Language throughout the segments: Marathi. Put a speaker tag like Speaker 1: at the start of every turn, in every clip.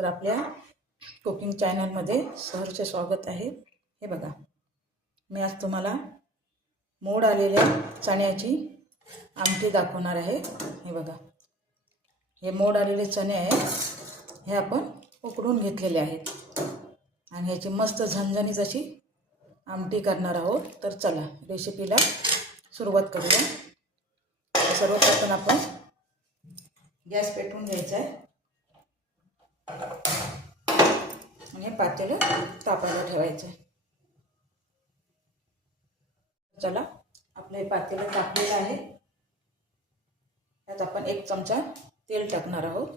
Speaker 1: तर आपल्या कुकिंग चॅनलमध्ये सहर्ष स्वागत आहे. हे बघा मी आज तुम्हाला मोड आलेल्या चण्याची आमटी दाखवणार आहे. हे बघा हे मोड आलेले चणे आहेत. हे आपण उकडून घेतलेले आहेत. आणि ह्याची मस्त झणझणीत अशी आमटी करणार आहोत. तर चला रेसिपीला सुरुवात करूया. सर्वप्रथम आपण गॅस पेटवून घ्यायचा आहे. आणि हे पातेलं तापायला ठेवायचं आहे. चला आपलं हे पातेलं तापलेलं आहे. त्यात आपण एक चमचा तेल टाकणार आहोत.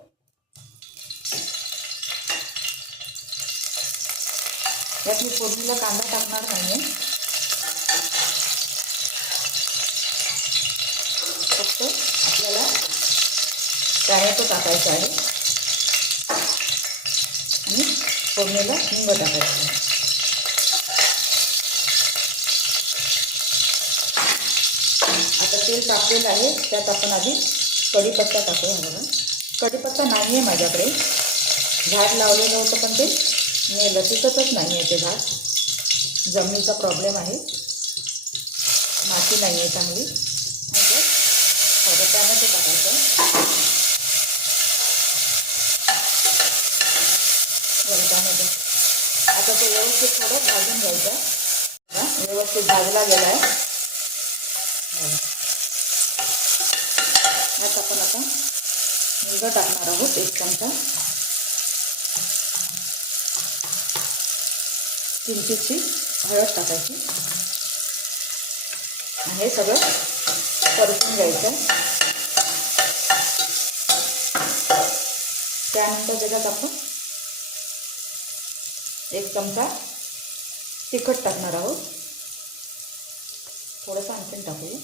Speaker 1: यात मी फोडणीला कांदा टाकणार नाही फक्त आपल्याला टॅमॅटो टाकायचा आहे आणि फोडणीला हिंग टाकायचं आहे. आता तेल टाकलेलं आहे त्यात आपण आधी कढीपत्ता टाकूया बघा. कढीपत्ता नाही आहे माझ्याकडे. झाड लावलेलं होतं पण ते मी टिकतच नाही आहे ते झाड. जमिनीचा प्रॉब्लेम आहे. माती नाही आहे चांगली. म्हणजे थोडं टॅमॅटो टाकायचं बरं टॅमॅटो आता ते व्यवस्थित थोडं भाजून घ्यायचं. व्यवस्थित भाजला गेला आहे यात आपण आता मुलगा टाकणार आहोत एक चमचा. किंचितशी हळद टाकायची. आणि हे सगळं परतून घ्यायचं. त्यानंतर त्याच्यात आपण एक चमचा तिखट टाकणार आहोत. थोडंसं आणखीन टाकूया.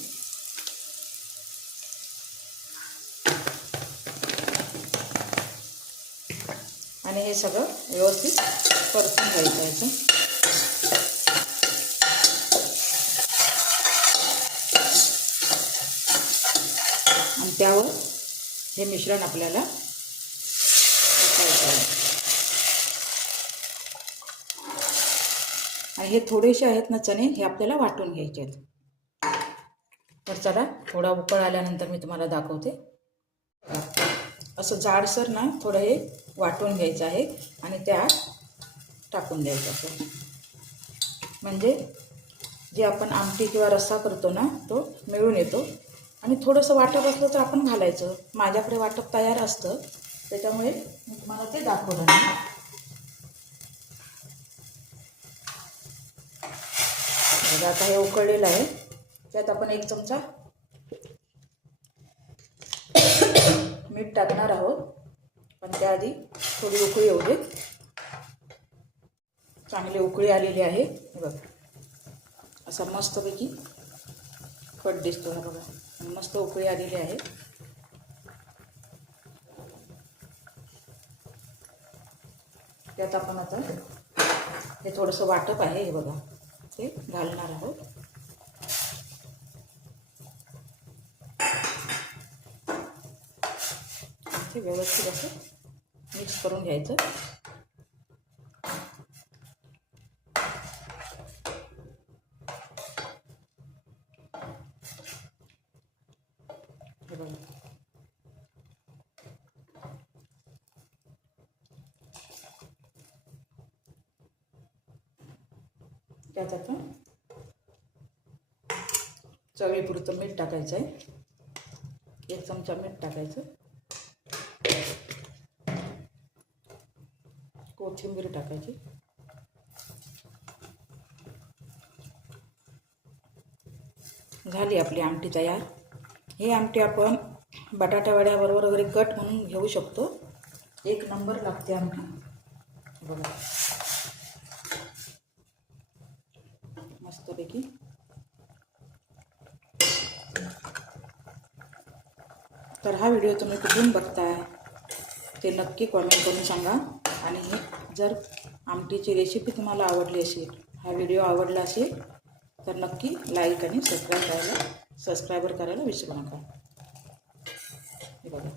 Speaker 1: आणि हे सगळं व्यवस्थित परतून घ्यायचं याचं आणि त्यावर हे मिश्रण आपल्याला टाकायचं आहे. आणि हे थोडेसे आहेत ना चणे हे आपल्याला वाटून घ्यायचे आहेत. तर चला थोडा उकळ आल्यानंतर मी तुम्हाला दाखवते. असं जाडसर ना थोडं हे वाटून घ्यायचं आहे आणि त्यात टाकून द्यायचं असं. म्हणजे जे आपण आमटी किंवा रस्सा करतो ना तो मिळून येतो. आणि थोडंसं वाटप असलं तर आपण घालायचं. माझ्याकडे वाटप तयार असतं. त्याच्यामुळे मी तुम्हाला ते दाखवलं नाही. बघा, आता हे उकळलेलं आहे. त्यात आपण एक चमचा मीठ टाकणार आहोत. पण त्याआधी थोडी उकळी येऊ दे चांगली उकळी आलेली आहे. हे बघा. असा मस्तपैकी कट दिसतो हा बघा. आणि मस्त उकळी आलेली आहे. त्यात आपण आता हे थोडंसं वाटप आहे हे बघा. ते घालणार आहोत ते व्यवस्थित असं मिक्स करून घ्यायचं हे बघा त्याच्यातून आता चवीपुरतं मीठ टाकायचं आहे. एक चमचा मीठ टाकायचं. कोथिंबीर टाकायची. झाली आपली आमटी तयार. ही आमटी आपण बटाटा वड्याबरोबर वगैरे कट म्हणून घेऊ शकतो. एक नंबर लागते आमटी. बघा. मस्तपैकी तर हा व्हिडिओ तुम्ही कुठून बघताय ते नक्की कॉमेंट करून सांगा. आणि हे जर आमटीची रेसिपी तुम्हाला आवडली असेल हा व्हिडिओ आवडला असेल तर नक्की लाईक आणि सबस्क्राईब करायला सबस्क्रायबर करायला विसरू नका. हे बघा.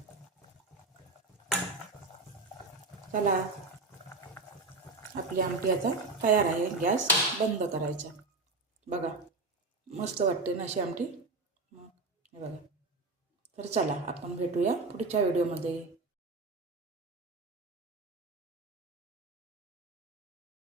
Speaker 1: चला. आपली आमटी आता तयार आहे गॅस बंद करायचा. बघा मस्त वाटते ना अशी आमटी. हे बघा. तर चला आपण भेटूया पुढच्या व्हिडिओमध्ये